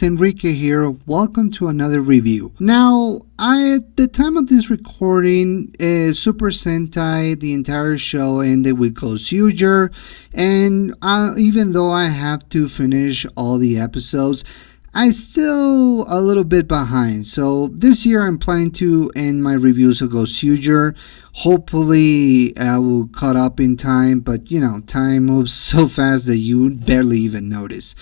friends, Enrique here. Welcome to another review. Now, at the time of this recording, Super Sentai, the entire show ended with GoGo, and even though I have to finish all the episodes, I'm still a little bit behind. So this year I'm planning to end my reviews of GoGo. Hopefully I will caught up in time, but time moves so fast that you barely even notice.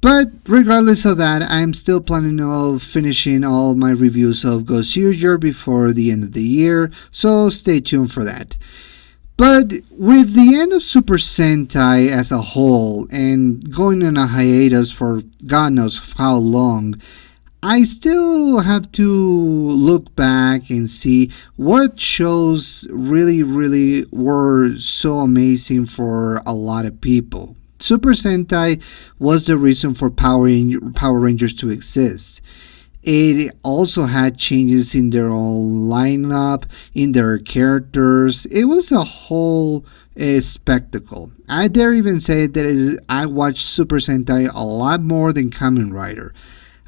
But regardless of that, I'm still planning on finishing all my reviews of GoGo before the end of the year, so stay tuned for that. But with the end of Super Sentai as a whole and going on a hiatus for God knows how long, I still have to look back and see what shows really were so amazing for a lot of people. Super Sentai was the reason for Power Rangers to exist. It also had changes in their own lineup, in their characters. It was a whole spectacle. I dare even say that I watched Super Sentai a lot more than Kamen Rider.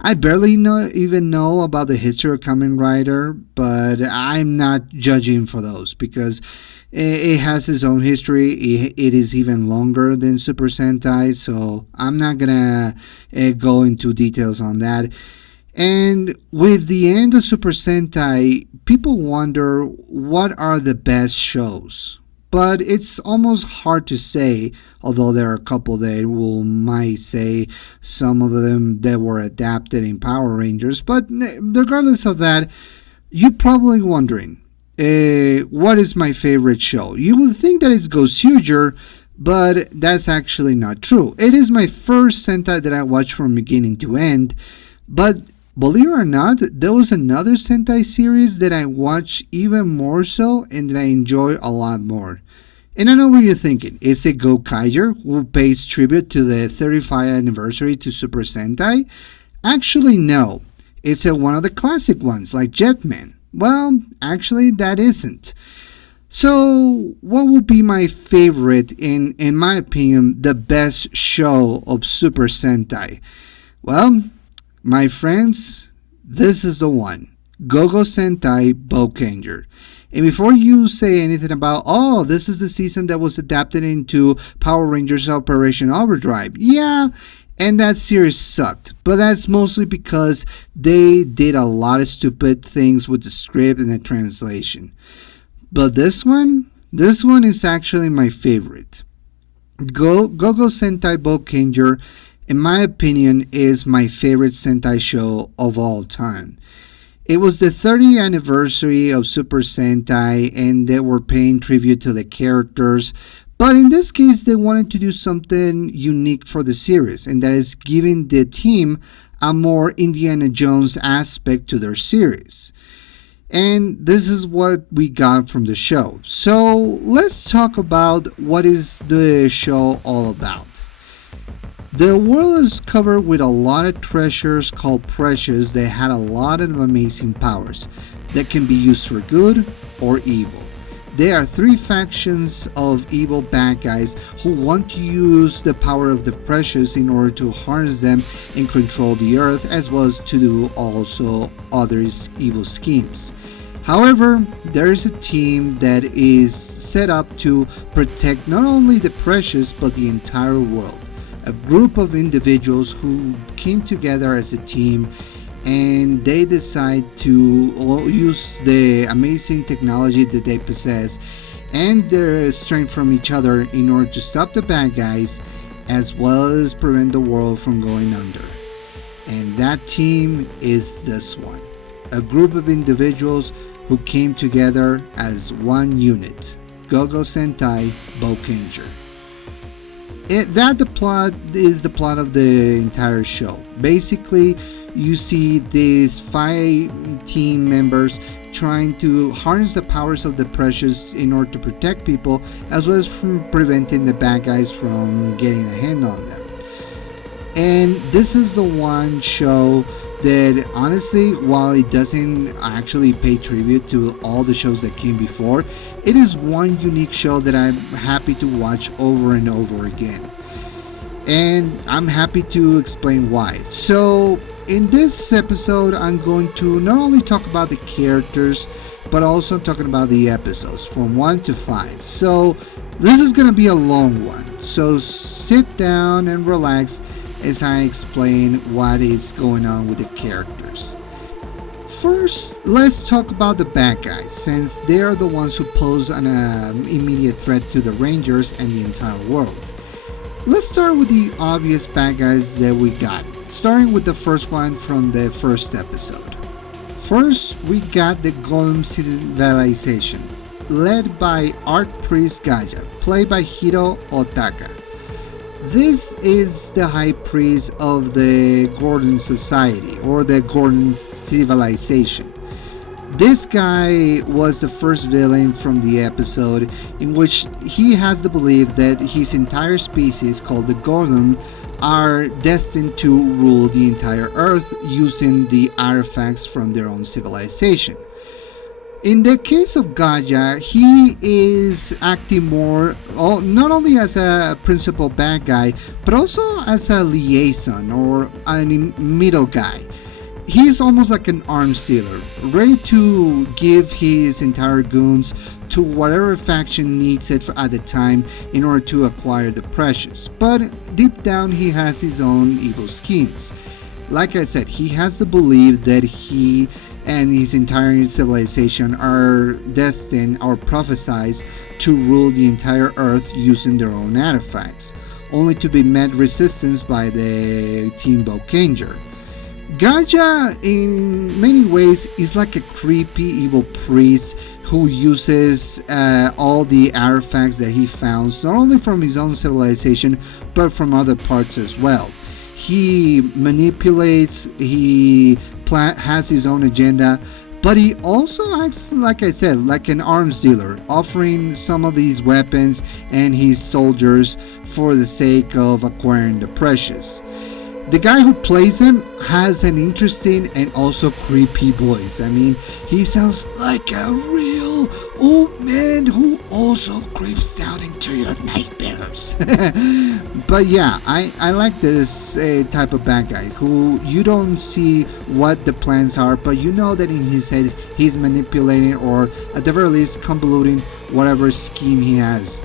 I barely even know about the history of Kamen Rider, but I'm not judging for those because it has its own history. It is even longer than Super Sentai, so I'm not gonna go into details on that. And with the end of Super Sentai, people wonder what are the best shows. But it's almost hard to say, although there are a couple that might say some of them that were adapted in Power Rangers. But regardless of that, you're probably wondering, what is my favorite show? You would think that it's GoGo, but that's actually not true. It is my first Sentai that I watched from beginning to end, but believe it or not, there was another Sentai series that I watched even more so and that I enjoy a lot more. And I know what you're thinking. Is it Boukenger, who pays tribute to the 35th anniversary to Super Sentai? Actually, no. It's one of the classic ones, like Jetman. Well, actually, that isn't. So, what would be my favorite, in my opinion, the best show of Super Sentai? Well, my friends, this is the one. GoGo Sentai Boukenger. And before you say anything about, this is the season that was adapted into Power Rangers Operation Overdrive. Yeah, and that series sucked. But that's mostly because they did a lot of stupid things with the script and the translation. But this one is actually my favorite. GoGo Sentai Boukenger, in my opinion, is my favorite Sentai show of all time. It was the 30th anniversary of Super Sentai and they were paying tribute to the characters, but in this case they wanted to do something unique for the series, and that is giving the team a more Indiana Jones aspect to their series. And this is what we got from the show. So let's talk about what is the show all about. The world is covered with a lot of treasures called precious that had a lot of amazing powers that can be used for good or evil. There are three factions of evil bad guys who want to use the power of the precious in order to harness them and control the earth, as well as to do also other evil schemes. However, there is a team that is set up to protect not only the precious but the entire world. A group of individuals who came together as a team, and they decide to use the amazing technology that they possess and their strength from each other in order to stop the bad guys as well as prevent the world from going under. And that team is this one. A group of individuals who came together as one unit. GoGo Sentai Boukenger. The plot is the plot of the entire show. Basically, you see these 5 team members trying to harness the powers of the precious in order to protect people, as well as from preventing the bad guys from getting a hand on them. And this is the one show that honestly, while it doesn't actually pay tribute to all the shows that came before, it is one unique show that I'm happy to watch over and over again. and I'm happy to explain why. So in this episode, I'm going to not only talk about the characters, but also talking about the episodes from 1 to 5. So this is going to be a long one, so sit down and relax as I explain what is going on with the characters. First, let's talk about the bad guys, since they are the ones who pose an immediate threat to the Rangers and the entire world. Let's start with the obvious bad guys that we got, starting with the first one from the first episode. First, we got the Golem Civilization, led by Archpriest Gaia, played by Hiro Otaka. This is the High Priest of the Gordon Society, or the Gordon Civilization. This guy was the first villain from the episode, in which he has the belief that his entire species, called the Gordon, are destined to rule the entire Earth using the artifacts from their own civilization. In the case of Gaia, he is acting more not only as a principal bad guy, but also as a liaison or a middle guy. He's almost like an arms dealer, ready to give his entire goons to whatever faction needs it at the time in order to acquire the precious. But deep down, he has his own evil schemes. Like I said, he has the belief that he and his entire civilization are destined or prophesized to rule the entire Earth using their own artifacts, only to be met resistance by the team Boukenger. Gaia, in many ways, is like a creepy evil priest who uses all the artifacts that he found, not only from his own civilization, but from other parts as well. He manipulates, he has his own agenda, but he also acts, like I said, like an arms dealer, offering some of these weapons and his soldiers for the sake of acquiring the precious. The guy who plays him has an interesting and also creepy voice. I mean, he sounds like a real old man who also creeps down into your nightmares. But yeah, I like this type of bad guy who you don't see what the plans are, but you know that in his head he's manipulating, or at the very least convoluting whatever scheme he has.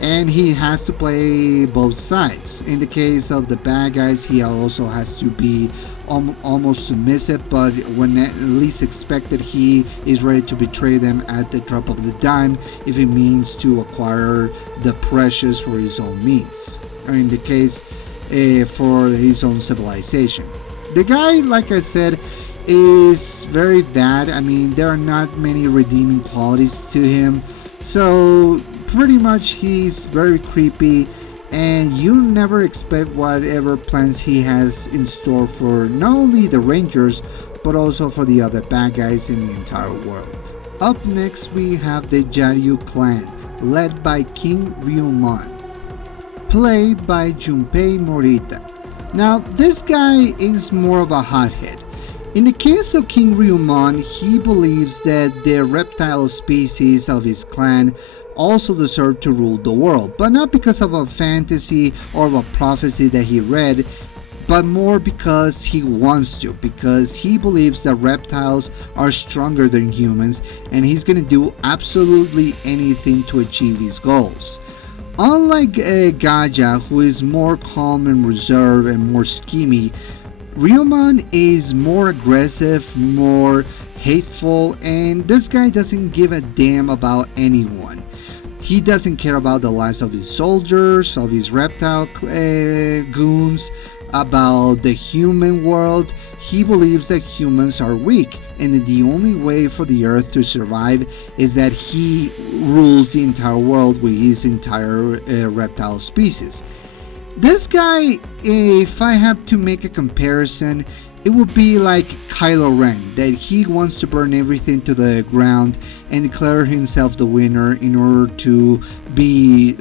And he has to play both sides. In the case of the bad guys, he also has to be almost submissive, but when at least expected, he is ready to betray them at the drop of the dime if it means to acquire the precious for his own means, or in the case for his own civilization. The guy, like I said, is very bad. I mean, there are not many redeeming qualities to him, so pretty much he's very creepy, and you never expect whatever plans he has in store for not only the Rangers, but also for the other bad guys in the entire world. Up next, we have the Jaryu clan, led by King Ryumon, played by Junpei Morita. Now, this guy is more of a hothead. In the case of King Ryumon, he believes that the reptile species of his clan also deserve to rule the world, but not because of a fantasy or a prophecy that he read, but more because he wants to, because he believes that reptiles are stronger than humans, and he's gonna do absolutely anything to achieve his goals. Unlike Gaia, who is more calm and reserved and more schemy, Ryumon is more aggressive, more hateful, and this guy doesn't give a damn about anyone. He doesn't care about the lives of his soldiers, of his reptile goons, about the human world. He believes that humans are weak, and that the only way for the Earth to survive is that he rules the entire world with his entire reptile species. This guy, if I have to make a comparison, it would be like Kylo Ren, that he wants to burn everything to the ground and declare himself the winner in order to be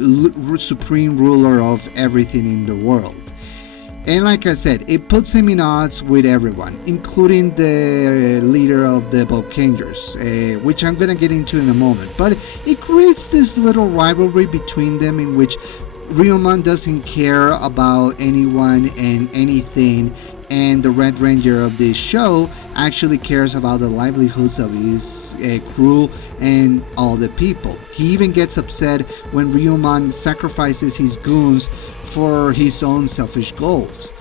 supreme ruler of everything in the world. And like I said, it puts him in odds with everyone, including the leader of the Boukengers, which I'm gonna get into in a moment. But it creates this little rivalry between them, in which Ryuman doesn't care about anyone and anything, and the Red Ranger of this show actually cares about the livelihoods of his crew and all the people. He even gets upset when Ryuman sacrifices his goons for his own selfish goals.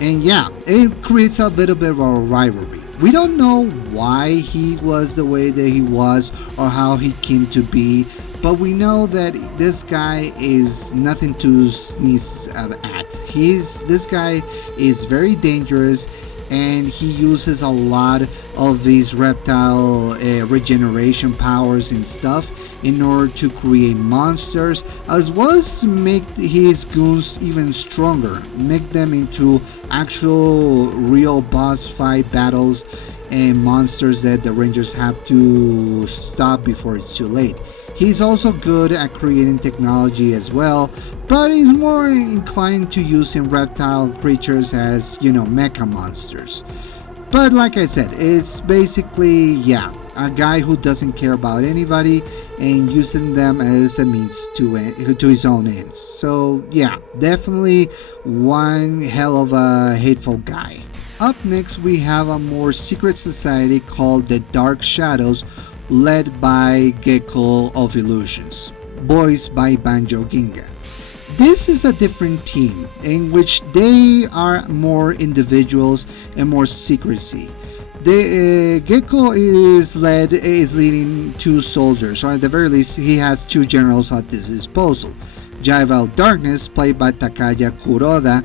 And yeah, it creates a little bit of a rivalry. We don't know why he was the way that he was or how he came to be, but we know that this guy is nothing to sneeze at. This guy is very dangerous, and he uses a lot of these reptile regeneration powers and stuff in order to create monsters, as well as make his goons even stronger, make them into actual real boss fight battles and monsters that the Rangers have to stop before it's too late. He's also good at creating technology as well, but he's more inclined to using reptile creatures as, mecha monsters. But like I said, it's basically, a guy who doesn't care about anybody and using them as a means to his own ends. So yeah, definitely one hell of a hateful guy. Up next, we have a more secret society called the Dark Shadows, led by Gecko of Illusions, voiced by Boukenger. This is a different team in which they are more individuals and more secrecy. The Gecko is leading two soldiers, or at the very least he has two generals at his disposal. Jival Darkness, played by Takaya Kuroda,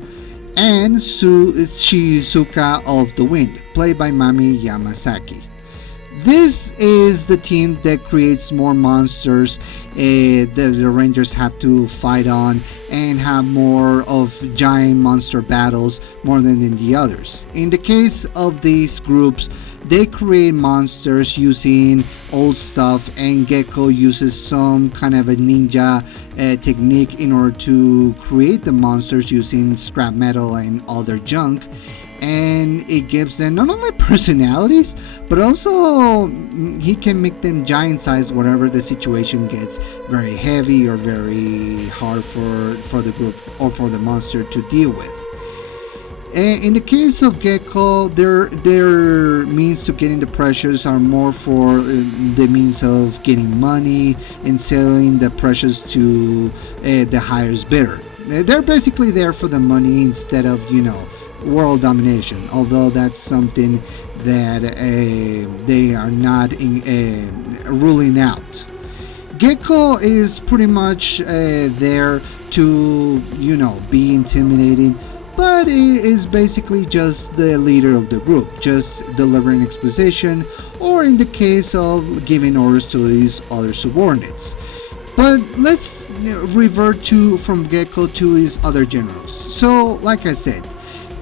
and Shizuka of the Wind, played by Mami Yamasaki. This is the team that creates more monsters that the Rangers have to fight on and have more of giant monster battles more than in the others. In the case of these groups, they create monsters using old stuff, and Gecko uses some kind of a ninja technique in order to create the monsters using scrap metal and other junk. And it gives them not only personalities, but also he can make them giant size whenever the situation gets very heavy or very hard for the group or for the monster to deal with. In the case of Gecko, their means to getting the precious are more for the means of getting money and selling the precious to the highest bidder. They're basically there for the money instead of, world domination, although that's something that they are not ruling out. Gecko is pretty much there to, be intimidating, but it is basically just the leader of the group, just delivering exposition, or in the case of giving orders to his other subordinates. But let's revert from Gecko to his other generals. So, like I said,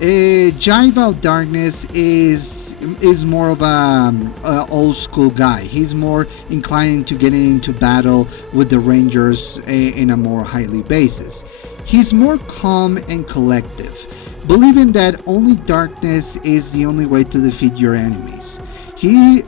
Jival Darkness is more of a old school guy. He's more inclined to getting into battle with the Rangers in a more highly basis. He's more calm and collective, believing that only darkness is the only way to defeat your enemies. He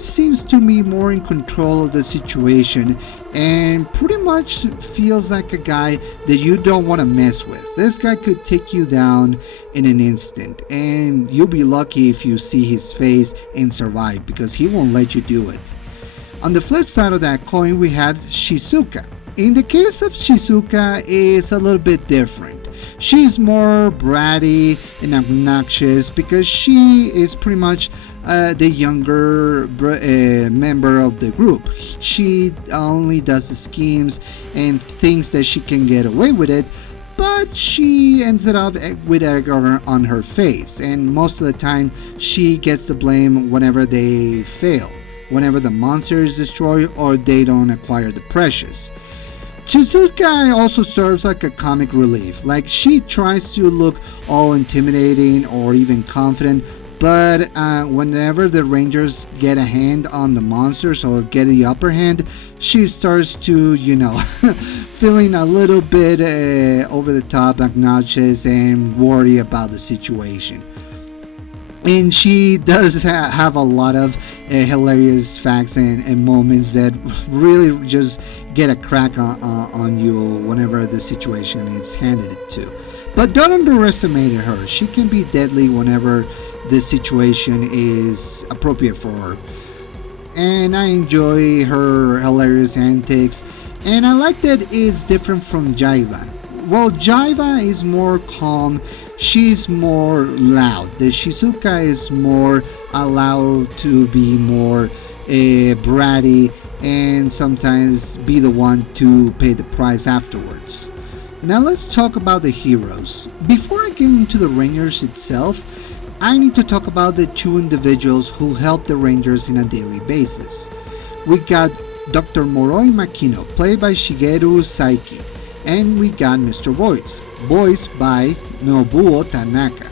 seems to be more in control of the situation and pretty much feels like a guy that you don't want to mess with. This guy could take you down in an instant, and you'll be lucky if you see his face and survive, because he won't let you do it. On the flip side of that coin, we have Shizuka. In the case of Shizuka, it's a little bit different. She's more bratty and obnoxious because she is pretty much the younger member of the group. She only does the schemes and thinks that she can get away with it, but she ends up with egg on her face, and most of the time she gets the blame whenever they fail, whenever the monster is destroyed or they don't acquire the precious. Shizuka also serves like a comic relief. Like, she tries to look all intimidating or even confident, but whenever the Rangers get a hand on the monsters or get the upper hand, she starts to, feeling a little bit over the top, obnoxious, and worry about the situation. And she does have a lot of hilarious facts and moments that really just get a crack on you whenever the situation is handed to. But don't underestimate her. She can be deadly whenever the situation is appropriate for her. And I enjoy her hilarious antics. And I like that it's different from Jaiva. While Jaiva is more calm, she's more loud. The Shizuka is more allowed to be more bratty and sometimes be the one to pay the price afterwards. Now let's talk about the heroes. Before I get into the Rangers itself, I need to talk about the two individuals who help the Rangers in a daily basis. We got Dr. Moroi Makino, played by Shigeru Saiki, and we got Mr. Voice, voiced by Nobuo Tanaka.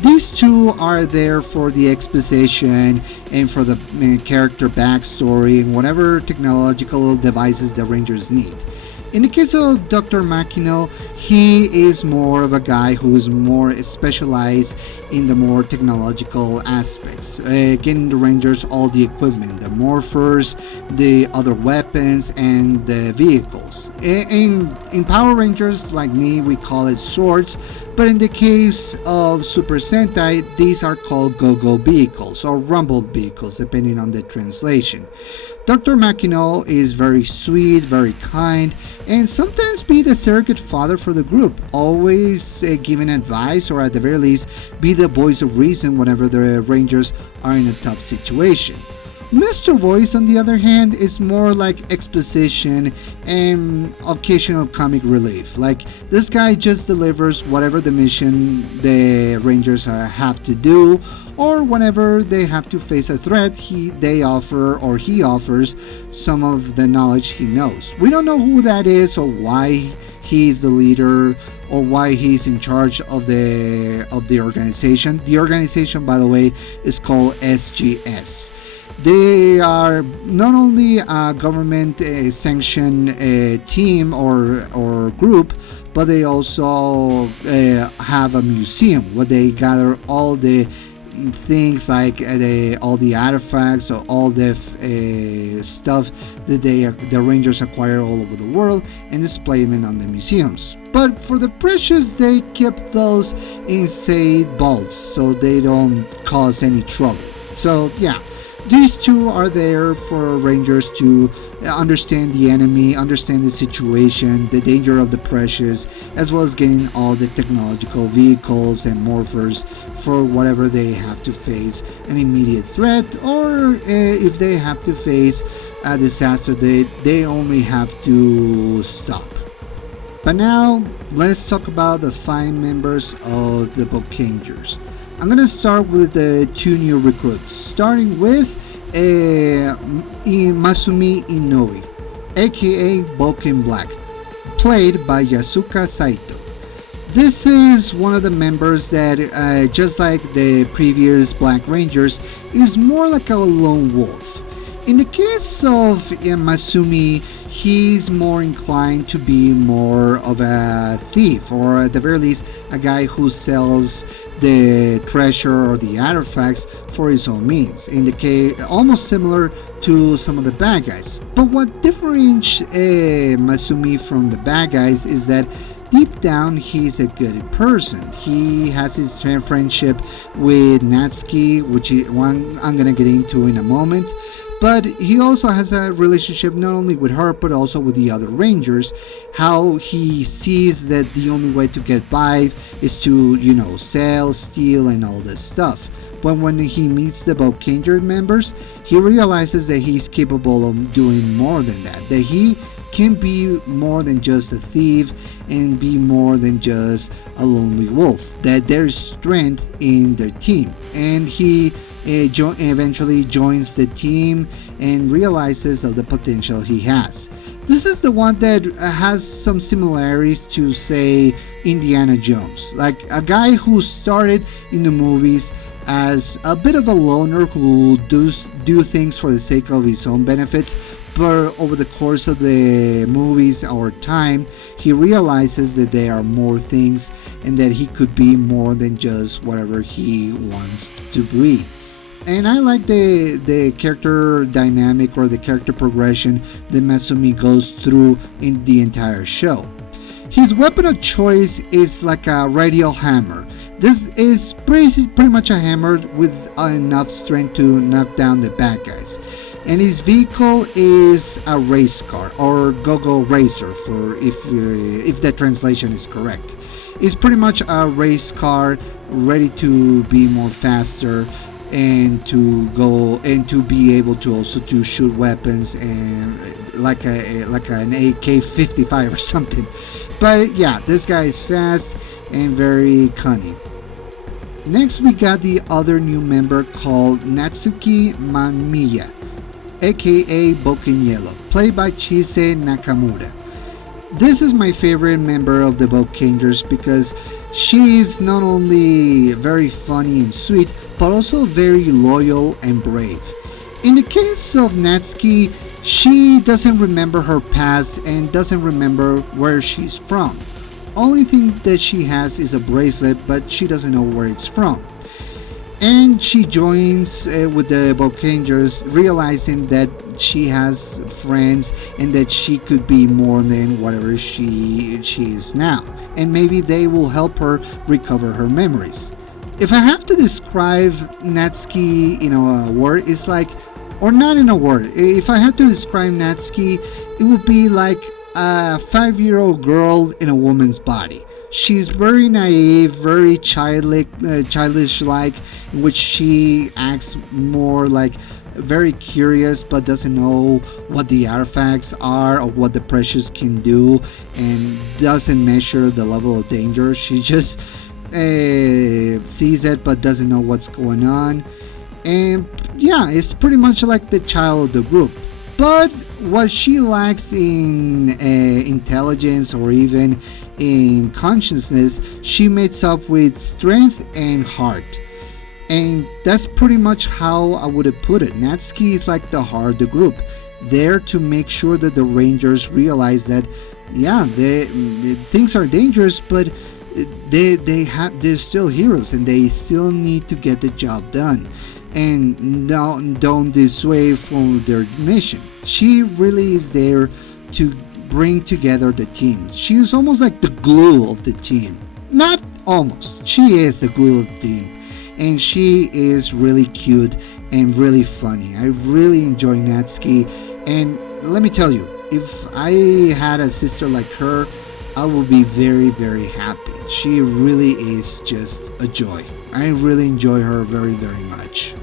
These two are there for the exposition and for the character backstory and whatever technological devices the Rangers need. In the case of Dr. Makino, he is more of a guy who is more specialized in the more technological aspects, getting the Rangers all the equipment, the morphers, the other weapons, and the vehicles. In Power Rangers, like me, we call it swords, but in the case of Super Sentai, these are called GoGo vehicles or rumble vehicles, depending on the translation. Dr. Makino is very sweet, very kind, and sometimes be the surrogate father for the group, always giving advice or at the very least be the voice of reason whenever the Rangers are in a tough situation. Mr. Voice, on the other hand, is more like exposition and occasional comic relief. Like, this guy just delivers whatever the mission the Rangers have to do, or whenever they have to face a threat, he offers some of the knowledge he knows. We don't know who that is or why he's the leader or why he's in charge of the organization. The organization, by the way, is called SGS. They are not only a government sanctioned team or group, but they also have a museum where they gather all the things like all the artifacts or all the stuff that the Rangers acquire all over the world and display them on the museums. But for the precious, they kept those in safe vaults so they don't cause any trouble. So yeah, these two are there for Rangers to understand the enemy, understand the situation, the danger of the precious, as well as getting all the technological vehicles and morphers for whatever they have to face an immediate threat, or if they have to face a disaster they only have to stop. But now, let's talk about the 5 members of the Boukengers. I'm going to start with the 2 new recruits, starting with Masumi Inoue, aka Bouken Black, played by Yasuka Saito. This is one of the members that, just like the previous Black Rangers, is more like a lone wolf. In the case of Masumi, he's more inclined to be more of a thief, or at the very least, a guy who sells the treasure or the artifacts for his own means. In the case, almost similar to some of the bad guys. But what differentiates Masumi from the bad guys is that deep down he's a good person. He has his friendship with Natsuki, which is one I'm gonna get into in a moment. But he also has a relationship not only with her but also with the other Rangers. How he sees that the only way to get by is to, sell, steal, and all this stuff. But when he meets the Boukenger members, he realizes that he's capable of doing more than that. That he can be more than just a thief and be more than just a lonely wolf. That there's strength in their team. And he eventually joins the team and realizes of the potential he has. This is the one that has some similarities to, say, Indiana Jones, like a guy who started in the movies as a bit of a loner who do things for the sake of his own benefits, but over the course of the movies or time, he realizes that there are more things and that he could be more than just whatever he wants to be. And I like the character dynamic or the character progression that Masumi goes through in the entire show. His weapon of choice is like a radial hammer. This is pretty much a hammer with enough strength to knock down the bad guys. And his vehicle is a race car, or GoGo racer, for if that translation is correct. It's pretty much a race car ready to be more faster and to go and to be able to also to shoot weapons and like an AK-55 or something. But yeah, this guy is fast and very cunning. Next we got the other new member called Natsuki Mamiya, aka Boukenger, played by Chise Nakamura. This is my favorite member of the Boukengers because she is not only very funny and sweet, but also very loyal and brave. In the case of Natsuki, she doesn't remember her past and doesn't remember where she's from. Only thing that she has is a bracelet, but she doesn't know where it's from. And she joins with the Boukengers, realizing that she has friends and that she could be more than whatever she is now. And maybe they will help her recover her memories. If I have to describe Natsuki in a word, it's like, or not in a word, if I had to describe Natsuki, it would be like a 5-year-old girl in a woman's body. She's very naive, very childish-like, in which she acts more like very curious but doesn't know what the artifacts are or what the precious can do, and doesn't measure the level of danger. She just sees it but doesn't know what's going on. And yeah, it's pretty much like the child of the group. But what she lacks in intelligence or even in consciousness, she makes up with strength and heart. And that's pretty much how I would have put it. Natsuki is like the heart of the group, there to make sure that the Rangers realize that, yeah, things are dangerous, but they're still heroes and they still need to get the job done. And don't dissuade from their mission. She really is there to bring together the team. She is almost like the glue of the team. Not almost. She is the glue of the team. And she is really cute and really funny. I really enjoy Natsuki. And let me tell you, if I had a sister like her, I would be very, very happy. She really is just a joy. I really enjoy her very, very much.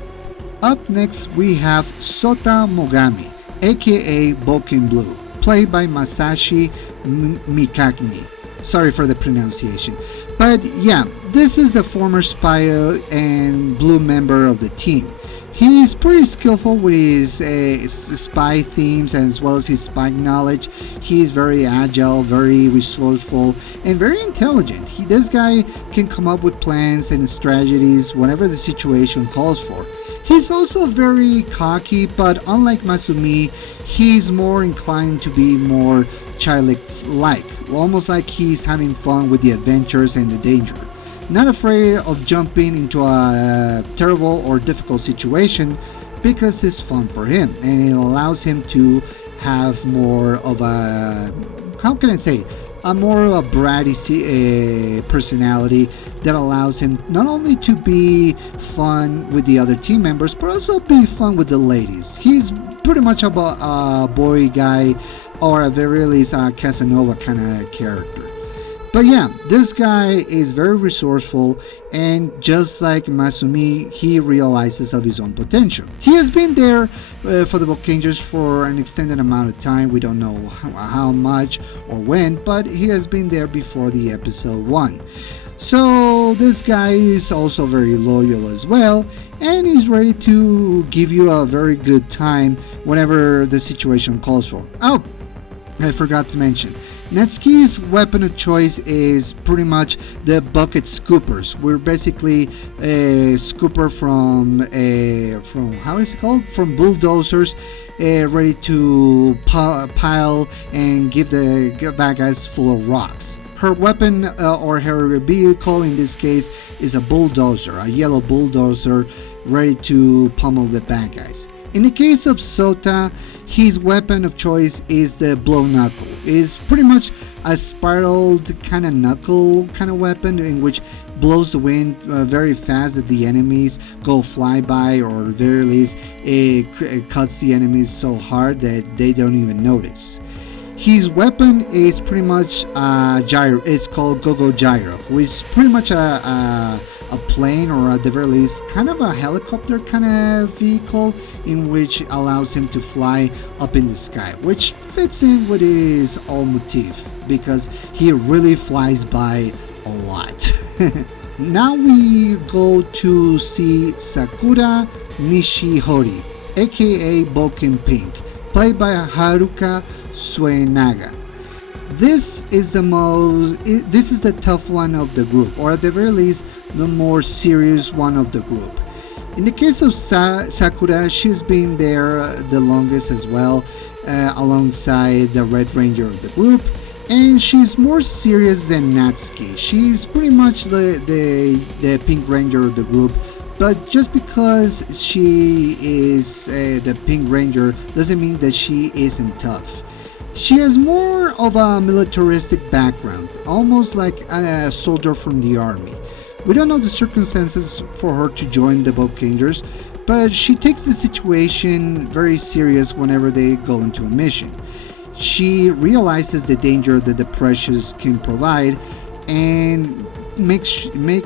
Up next we have Sota Mogami, aka Boken Blue, played by Masashi Mikami. Sorry for the pronunciation. But yeah, this is the former spy and blue member of the team. He's pretty skillful with his spy themes as well as his spy knowledge. He's very agile, very resourceful, and very intelligent. This guy can come up with plans and strategies whenever the situation calls for. He's also very cocky, but unlike Masumi, he's more inclined to be more childlike, almost like he's having fun with the adventures and the danger. Not afraid of jumping into a terrible or difficult situation because it's fun for him and it allows him to have more of a, how can I say, a more of a bratty personality that allows him not only to be fun with the other team members but also be fun with the ladies. He's pretty much a boy guy, or at the very least a Casanova kind of character. But yeah, this guy is very resourceful, and just like Masumi, he realizes of his own potential. He has been there for the Boukengers for an extended amount of time. We don't know how much or when, but he has been there before the episode 1. So this guy is also very loyal as well, and he's ready to give you a very good time whenever the situation calls for. Oh, I forgot to mention, Natsuki's weapon of choice is pretty much the bucket scoopers. We're basically a scooper from how is it called? From bulldozers, ready to pile and give the bad guys full of rocks. Her weapon or her vehicle in this case is a bulldozer, a yellow bulldozer ready to pummel the bad guys. In the case of Sota, his weapon of choice is the blow knuckle. It's pretty much a spiraled kind of knuckle kind of weapon in which blows the wind very fast that the enemies go flyby, or at the very least it cuts the enemies so hard that they don't even notice. His weapon is pretty much a gyro. It's called GoGo gyro, which is pretty much a plane, or at the very least kind of a helicopter kind of vehicle in which allows him to fly up in the sky, which fits in with his whole motif because he really flies by a lot. Now we go to see Sakura Nishihori, aka Boken Pink, played by Haruka Suenaga. This is the tough one of the group, or at the very least the more serious one of the group. In the case of Sakura, she's been there the longest as well, alongside the Red Ranger of the group, and she's more serious than Natsuki. She's pretty much the Pink Ranger of the group, but just because she is the Pink Ranger doesn't mean that she isn't tough. She has more of a militaristic background, almost like a soldier from the army. We don't know the circumstances for her to join the Boukengers, but she takes the situation very serious whenever they go into a mission. She realizes the danger that the Precious can provide, and makes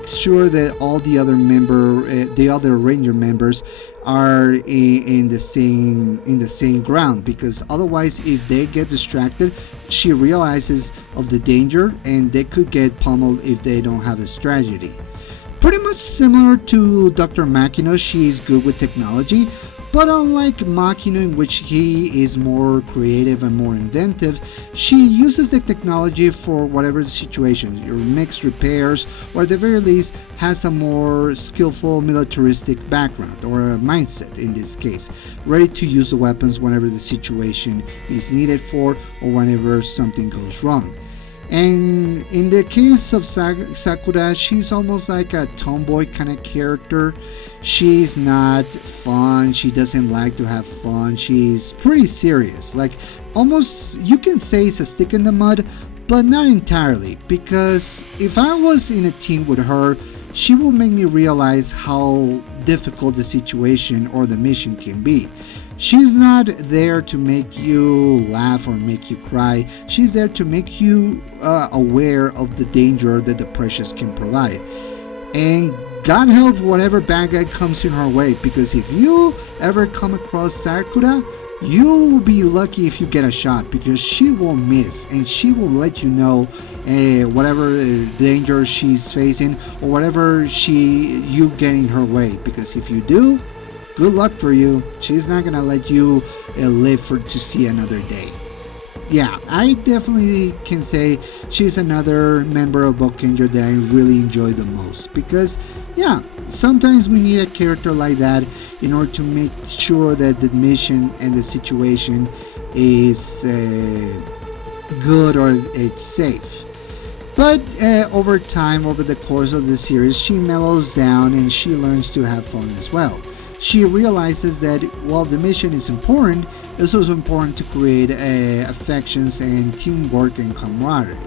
sure that all the other Ranger members are in the same ground, because otherwise, if they get distracted, she realizes of the danger and they could get pummeled if they don't have a strategy. Pretty much similar to Dr. Makino, she is good with technology, but unlike Makino, in which he is more creative and more inventive, she uses the technology for whatever the situation, your mixed repairs, or at the very least has a more skillful militaristic background, or a mindset in this case, ready to use the weapons whenever the situation is needed for, or whenever something goes wrong. And in the case of Sakura, she's almost like a tomboy kind of character. She's not fun, she doesn't like to have fun, she's pretty serious. Like, almost, you can say it's a stick in the mud, but not entirely, because if I was in a team with her, she will make me realize how difficult the situation or the mission can be. She's not there to make you laugh or make you cry. She's there to make you aware of the danger that the Precious can provide. And God help whatever bad guy comes in her way, because if you ever come across Sakura, you will be lucky if you get a shot, because she won't miss and she will let you know whatever danger she's facing, or whatever you get in her way, because if you do, good luck for you. She's not gonna let you live to see another day. Yeah, I definitely can say she's another member of Boukenger that I really enjoy the most, because yeah, sometimes we need a character like that in order to make sure that the mission and the situation is good, or it's safe. But over time, over the course of the series, she mellows down and she learns to have fun as well. She realizes that while the mission is important, it's also important to create affections and teamwork and camaraderie,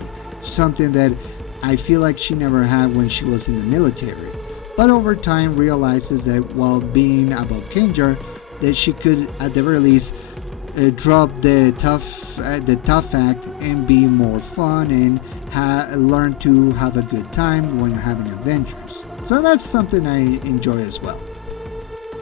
something that I feel like she never had when she was in the military. But over time realizes that while being a Boukenger, that she could at the very least drop the tough act and be more fun and learn to have a good time when having adventures. So that's something I enjoy as well.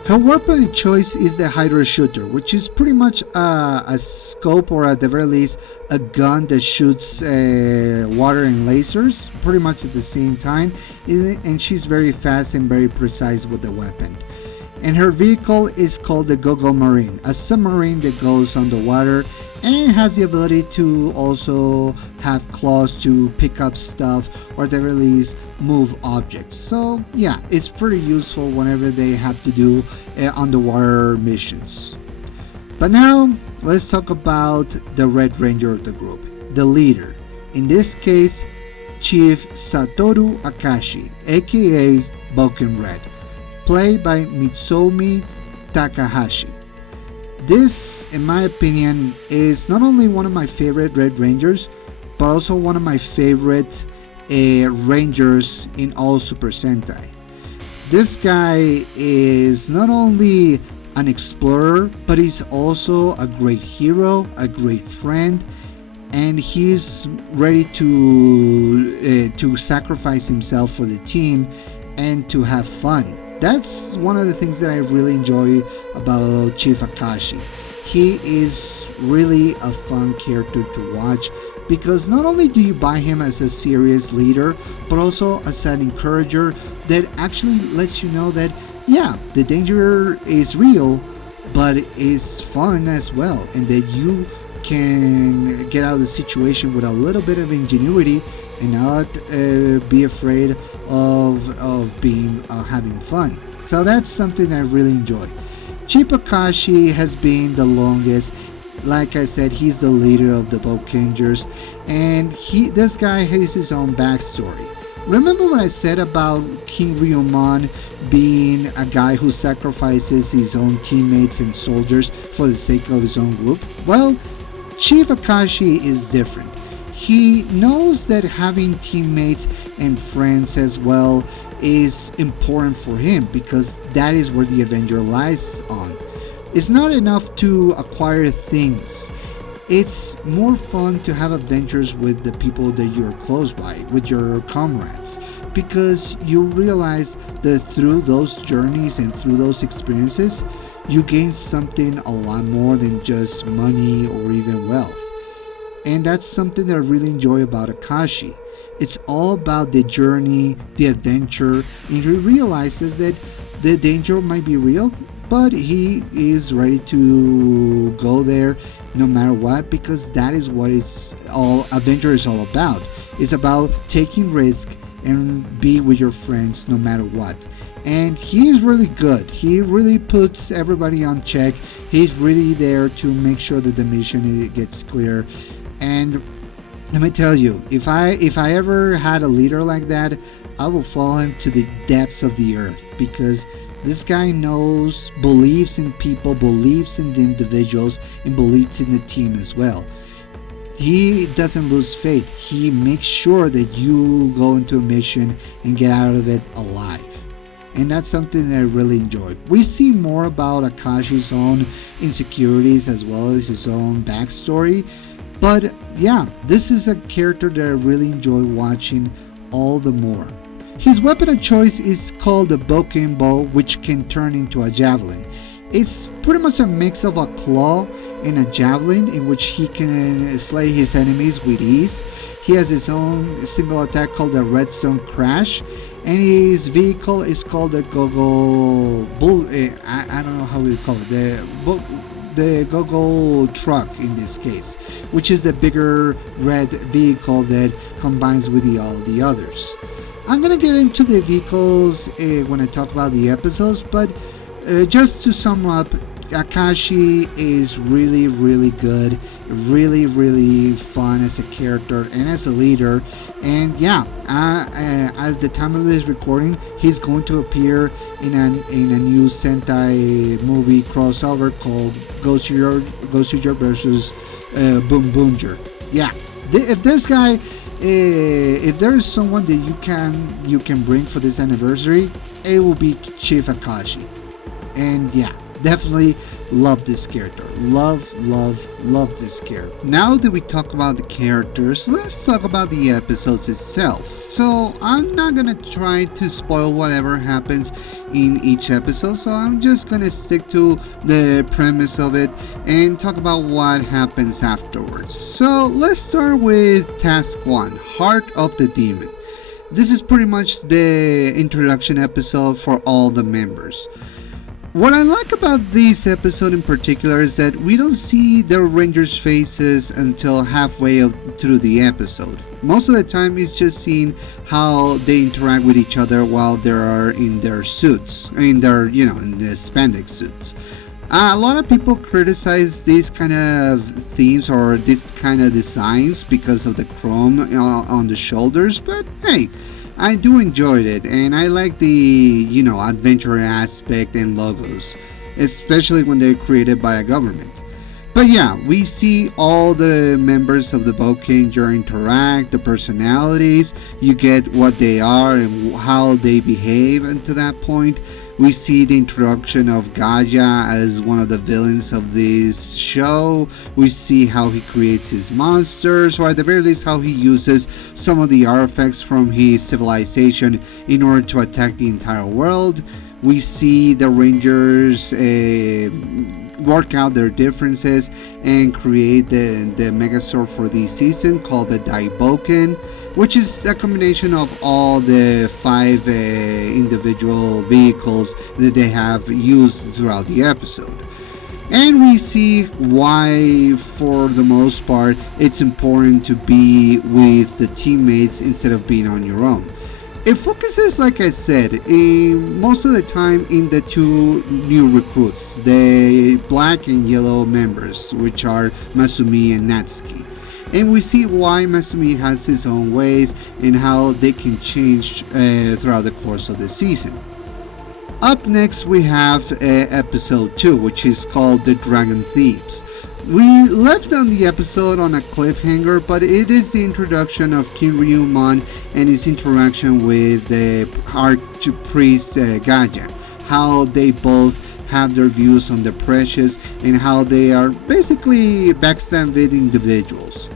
Her weapon of choice is the Hydro Shooter, which is pretty much a scope, or at the very least a gun that shoots water and lasers pretty much at the same time, and she's very fast and very precise with the weapon. And her vehicle is called the GoGo Marine, a submarine that goes underwater and has the ability to also have claws to pick up stuff, or at the very least move objects. So yeah, it's pretty useful whenever they have to do underwater missions. But now, let's talk about the Red Ranger of the group, the leader. In this case, Chief Satoru Akashi, aka Boukenger, played by Mitsuomi Takahashi. This, in my opinion, is not only one of my favorite Red Rangers, but also one of my favorite Rangers in all Super Sentai. This guy is not only an explorer, but he's also a great hero, a great friend, and he's ready to sacrifice himself for the team and to have fun. That's one of the things that I really enjoy about Chief Akashi. He is really a fun character to watch because not only do you buy him as a serious leader, but also as an encourager that actually lets you know that, yeah, the danger is real, but it's fun as well, and that you can get out of the situation with a little bit of ingenuity and not be afraid of being having fun. So that's something I really enjoy. Chief Akashi has been the longest. Like I said, he's the leader of the Boukengers, and this guy has his own backstory. Remember what I said about King Ryomon being a guy who sacrifices his own teammates and soldiers for the sake of his own group? Well, Chief Akashi is different. He knows that having teammates and friends as well is important for him because that is where the Avenger lies on. It's not enough to acquire things. It's more fun to have adventures with the people that you're close by, with your comrades, because you realize that through those journeys and through those experiences, you gain something a lot more than just money or even wealth. And that's something that I really enjoy about Akashi. It's all about the journey, the adventure, and he realizes that the danger might be real, but he is ready to go there no matter what, because that is what Avenger is all about. It's about taking risk and be with your friends no matter what. And he's really good. He really puts everybody on check. He's really there to make sure that the mission gets clear. And let me tell you, if I ever had a leader like that, I will follow him to the depths of the earth, because this guy believes in people, believes in the individuals, and believes in the team as well. He doesn't lose faith. He makes sure that you go into a mission and get out of it alive. And that's something that I really enjoy. We see more about Akashi's own insecurities as well as his own backstory. But yeah, this is a character that I really enjoy watching all the more. His weapon of choice is called the Bouken bow, which can turn into a javelin. It's pretty much a mix of a claw and a javelin in which he can slay his enemies with ease. He has his own single attack called the Redstone Crash, and his vehicle is called the GoGo Bull. I don't know how we call it. The GoGo truck in this case, which is the bigger red vehicle that combines with all the others. I'm gonna get into the vehicles when I talk about the episodes, but just to sum up, Akashi is really, really good, really fun as a character and as a leader. And yeah, at the time of this recording, he's going to appear in a new Sentai movie crossover called GoGo versus Boukenger. Yeah, if this guy, if there is someone that you can bring for this anniversary, it will be Chief Akashi. And yeah, definitely love this character. Love this character. Now that we talk about the characters, let's talk about the episodes itself. So I'm not gonna try to spoil whatever happens in each episode, so I'm just gonna stick to the premise of it and talk about what happens afterwards. So let's start with Task 1, Heart of the Demon. This is pretty much the introduction episode for all the members. What I like about this episode in particular is that we don't see the Rangers' faces until halfway through the episode. Most of the time it's just seeing how they interact with each other while they are in their suits, in the spandex suits. A lot of people criticize these kind of themes or this kind of designs because of the chrome on the shoulders, but hey, I do enjoy it, and I like the, adventure aspect and logos, especially when they're created by a government. But yeah, we see all the members of the Boukenger interact, the personalities, you get what they are and how they behave, and to that point, we see the introduction of Gaia as one of the villains of this show. We see how he creates his monsters, or at the very least how he uses some of the artifacts from his civilization in order to attack the entire world. We see the Rangers work out their differences and create the Megazord for this season called the Daiboken, which is a combination of all the 5 individual vehicles that they have used throughout the episode. And we see why, for the most part, it's important to be with the teammates instead of being on your own. It focuses, like I said, most of the time in the 2 new recruits, the black and yellow members, which are Masumi and Natsuki. And we see why Masumi has his own ways and how they can change throughout the course of the season. Up next we have episode 2, which is called The Dragon Thieves. We left on the episode on a cliffhanger, but it is the introduction of King Ryumon and his interaction with the Archpriest Gaia. How they both have their views on the Precious and how they are basically backstabbing individuals.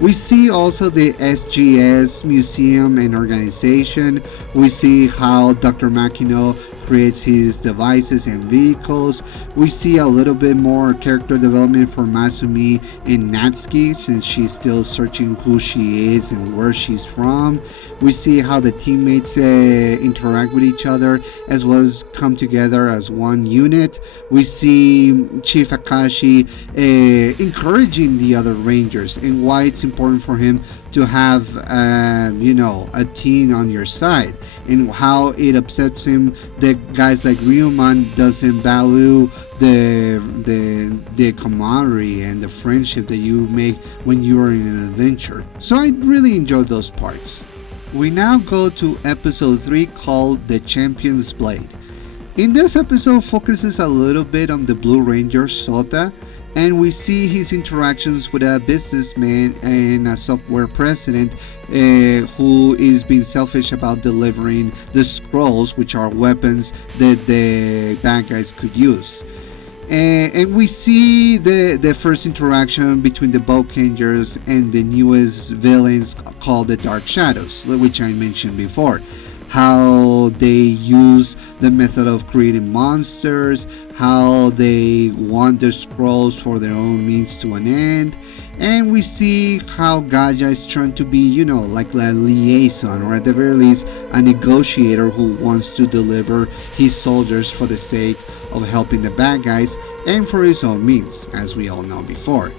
We see also the SGS museum and organization. We see how Dr. Makino creates his devices and vehicles. We see a little bit more character development for Masumi and Natsuki, since she's still searching who she is and where she's from. We see how the teammates interact with each other as well as come together as one unit. We see Chief Akashi encouraging the other Rangers and why it's important for him to have a team on your side, and how it upsets him that guys like Ryumon doesn't value the camaraderie and the friendship that you make when you are in an adventure. So I really enjoyed those parts. We now go to episode 3 called The Champion's Blade. In this episode focuses a little bit on the Blue Ranger Sota, and we see his interactions with a businessman and a software president who is being selfish about delivering the scrolls, which are weapons that the bad guys could use. And we see the first interaction between the Boukengers and the newest villains called the Dark Shadows, which I mentioned before. How they use the method of creating monsters, how they want the scrolls for their own means to an end, and we see how Gaia is trying to be, like a liaison, or at the very least a negotiator who wants to deliver his soldiers for the sake of helping the bad guys and for his own means, as we all know before.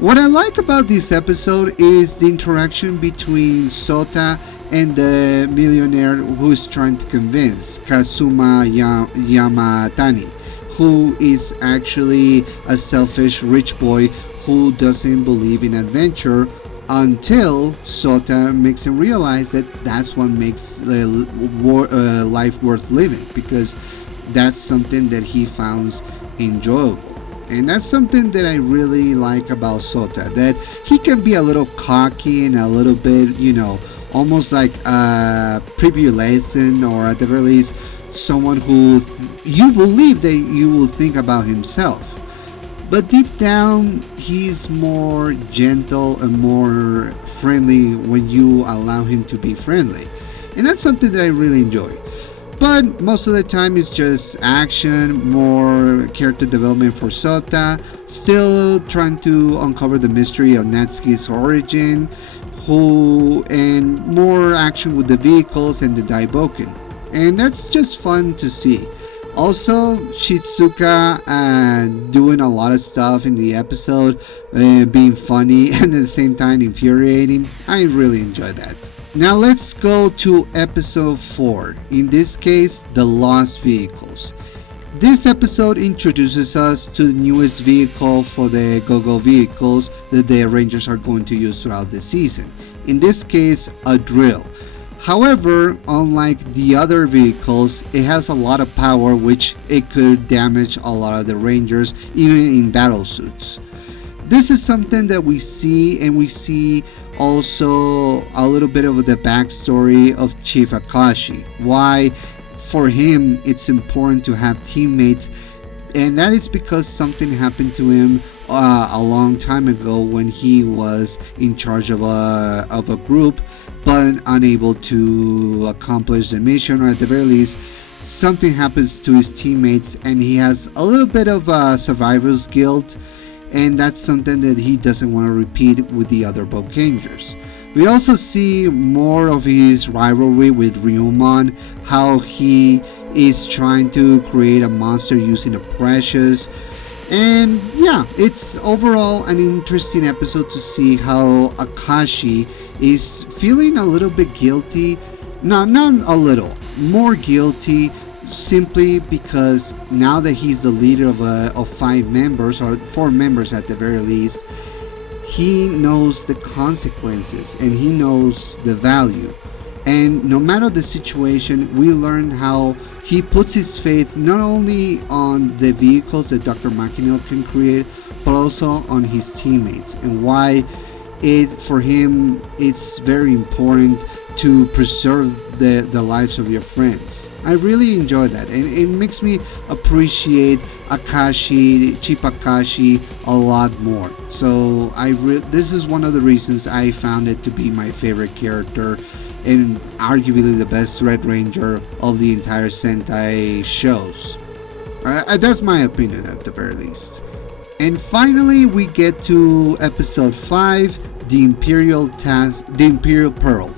What I like about this episode is the interaction between Sota and the millionaire who is trying to convince Kazuma Yamatani, who is actually a selfish rich boy who doesn't believe in adventure, until Sota makes him realize that that's what makes life worth living, because that's something that he finds enjoyable. And that's something that I really like about Sota, that he can be a little cocky and a little bit, almost like a prepubescent, or at the very least someone who you believe that you will think about himself. But deep down, he's more gentle and more friendly when you allow him to be friendly. And that's something that I really enjoy. But most of the time it's just action, more character development for Sota, still trying to uncover the mystery of Natsuki's origin, and more action with the vehicles and the Daiboken. And that's just fun to see. Also, Shizuka doing a lot of stuff in the episode, being funny and at the same time infuriating. I really enjoyed that. Now let's go to episode 4, in this case, The Lost Vehicles. This episode introduces us to the newest vehicle for the GoGo vehicles that the Rangers are going to use throughout the season. In this case, a drill. However, unlike the other vehicles, it has a lot of power, which it could damage a lot of the Rangers even in battle suits. This is something that we see, and we see also a little bit of the backstory of Chief Akashi. Why for him it's important to have teammates, and that is because something happened to him a long time ago when he was in charge of a group but unable to accomplish the mission, or at the very least something happens to his teammates and he has a little bit of survivor's guilt, and that's something that he doesn't want to repeat with the other Boukengers. We also see more of his rivalry with Ryumon, how he is trying to create a monster using the precious. And yeah, it's overall an interesting episode to see how Akashi is feeling a little bit guilty. No, not a little, more guilty, simply because now that he's the leader of 5 members, or 4 members at the very least, he knows the consequences and he knows the value. And no matter the situation, we learn how he puts his faith not only on the vehicles that Dr. Makino can create, but also on his teammates, and why for him it's very important to preserve the lives of your friends. I really enjoy that, and it makes me appreciate Akashi, Chief Akashi, a lot more. So this is one of the reasons I found it to be my favorite character, and arguably the best Red Ranger of the entire Sentai shows. That's my opinion at the very least. And finally, we get to episode 5, the Imperial Pearl.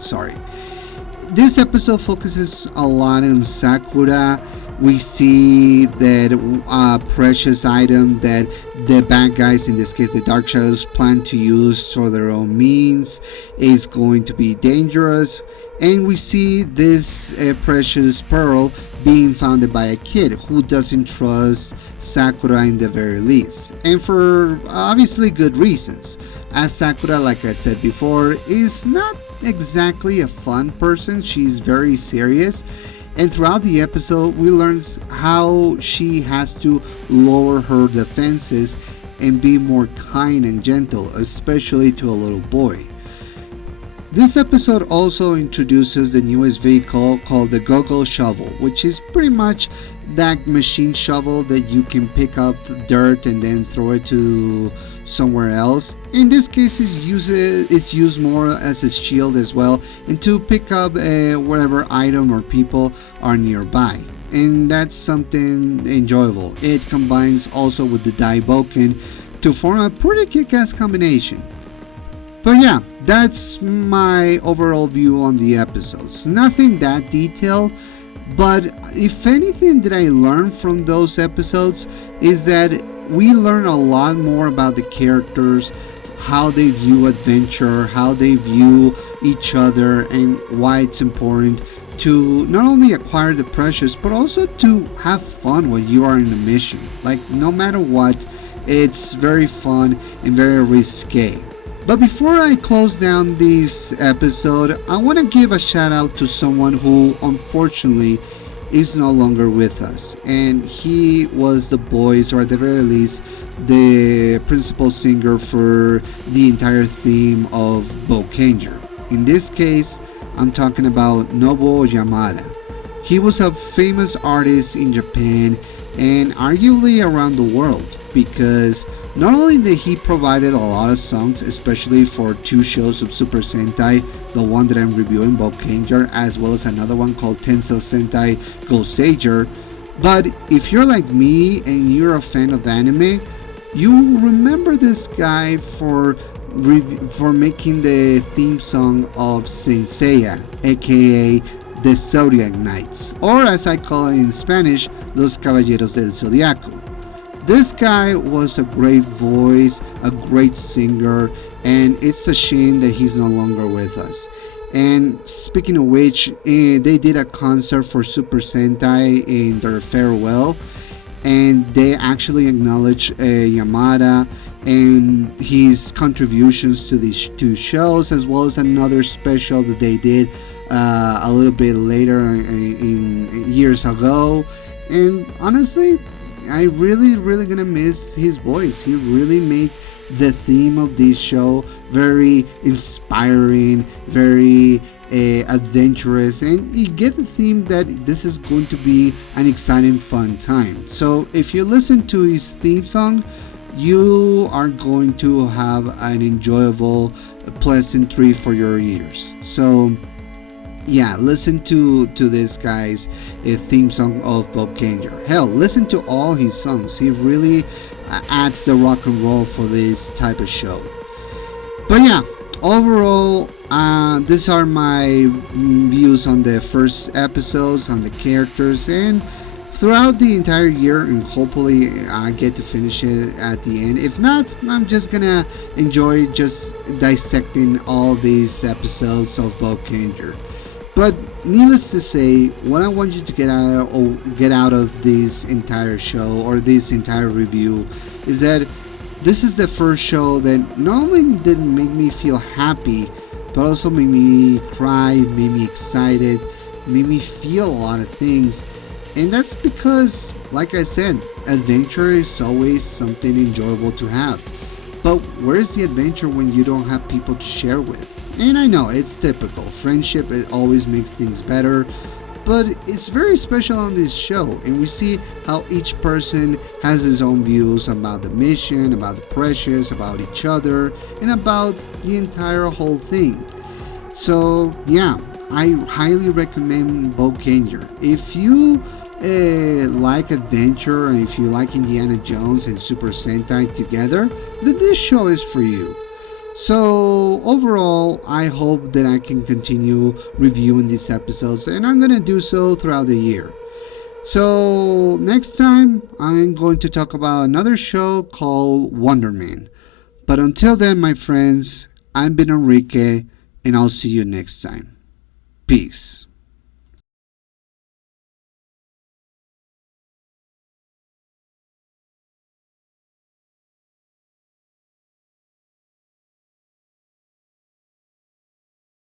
This episode focuses a lot on Sakura. We see that precious item that the bad guys, in this case the Dark Shadows, plan to use for their own means is going to be dangerous. And we see this precious pearl being founded by a kid who doesn't trust Sakura in the very least, and for obviously good reasons, as Sakura, like I said before, is not exactly a fun person. She's very serious, and throughout the episode we learn how she has to lower her defenses and be more kind and gentle, especially to a little boy. This episode also introduces the newest vehicle called the GoGo shovel, which is pretty much that machine shovel that you can pick up dirt and then throw it to somewhere else. In this case, it's used more as a shield as well, and to pick up whatever item or people are nearby. And that's something enjoyable. It combines also with the Daiboken to form a pretty kick-ass combination. But yeah, that's my overall view on the episodes. Nothing that detailed, but if anything that I learned from those episodes is that we learn a lot more about the characters, how they view adventure, how they view each other, and why it's important to not only acquire the precious, but also to have fun when you are in a mission. Like, no matter what, it's very fun and very risque. But before I close down this episode, I want to give a shout out to someone who unfortunately is no longer with us, and he was the voice, or at the very least the principal singer for the entire theme of Boukenger. In this case, I'm talking about Nobuo Yamada. He was a famous artist in Japan and arguably around the world, because not only did he provided a lot of songs, especially for 2 shows of Super Sentai, the one that I'm reviewing, Boukenger, as well as another one called Tensei Sentai Goseiger, but if you're like me and you're a fan of anime, you remember this guy for making the theme song of Senseiya, aka the Zodiac Knights, or as I call it in Spanish, Los Caballeros del Zodiaco. This guy was a great voice, a great singer, and it's a shame that he's no longer with us. And speaking of which, they did a concert for Super Sentai in their farewell, and they actually acknowledge Yamada and his contributions to these two shows, as well as another special that they did a little bit later in years ago. And honestly, I really gonna miss his voice. He really made the theme of this show very inspiring, very adventurous, and you get the theme that this is going to be an exciting, fun time. So if you listen to his theme song, you are going to have an enjoyable, pleasant treat for your ears. So yeah, listen to this guy's theme song of Boukenger. Hell, listen to all his songs. He really adds the rock and roll for this type of show. But yeah, overall, these are my views on the first episodes, on the characters, and throughout the entire year, and hopefully I get to finish it at the end. If not, I'm just gonna enjoy just dissecting all these episodes of Boukenger. But needless to say, what I want you to get out of this entire show, or this entire review, is that this is the first show that not only didn't make me feel happy, but also made me cry, made me excited, made me feel a lot of things. And that's because, like I said, adventure is always something enjoyable to have. But where's the adventure when you don't have people to share with? And I know it's typical. Friendship, it always makes things better. But it's very special on this show, and we see how each person has his own views about the mission, about the Precious, about each other, and about the entire whole thing. So yeah, I highly recommend Boukenger. If you like adventure, and if you like Indiana Jones and Super Sentai together, then this show is for you. So overall, I hope that I can continue reviewing these episodes, and I'm gonna do so throughout the year. So next time, I'm going to talk about another show called Wonder Man. But until then, my friends, I've been Enrique, and I'll see you next time. Peace.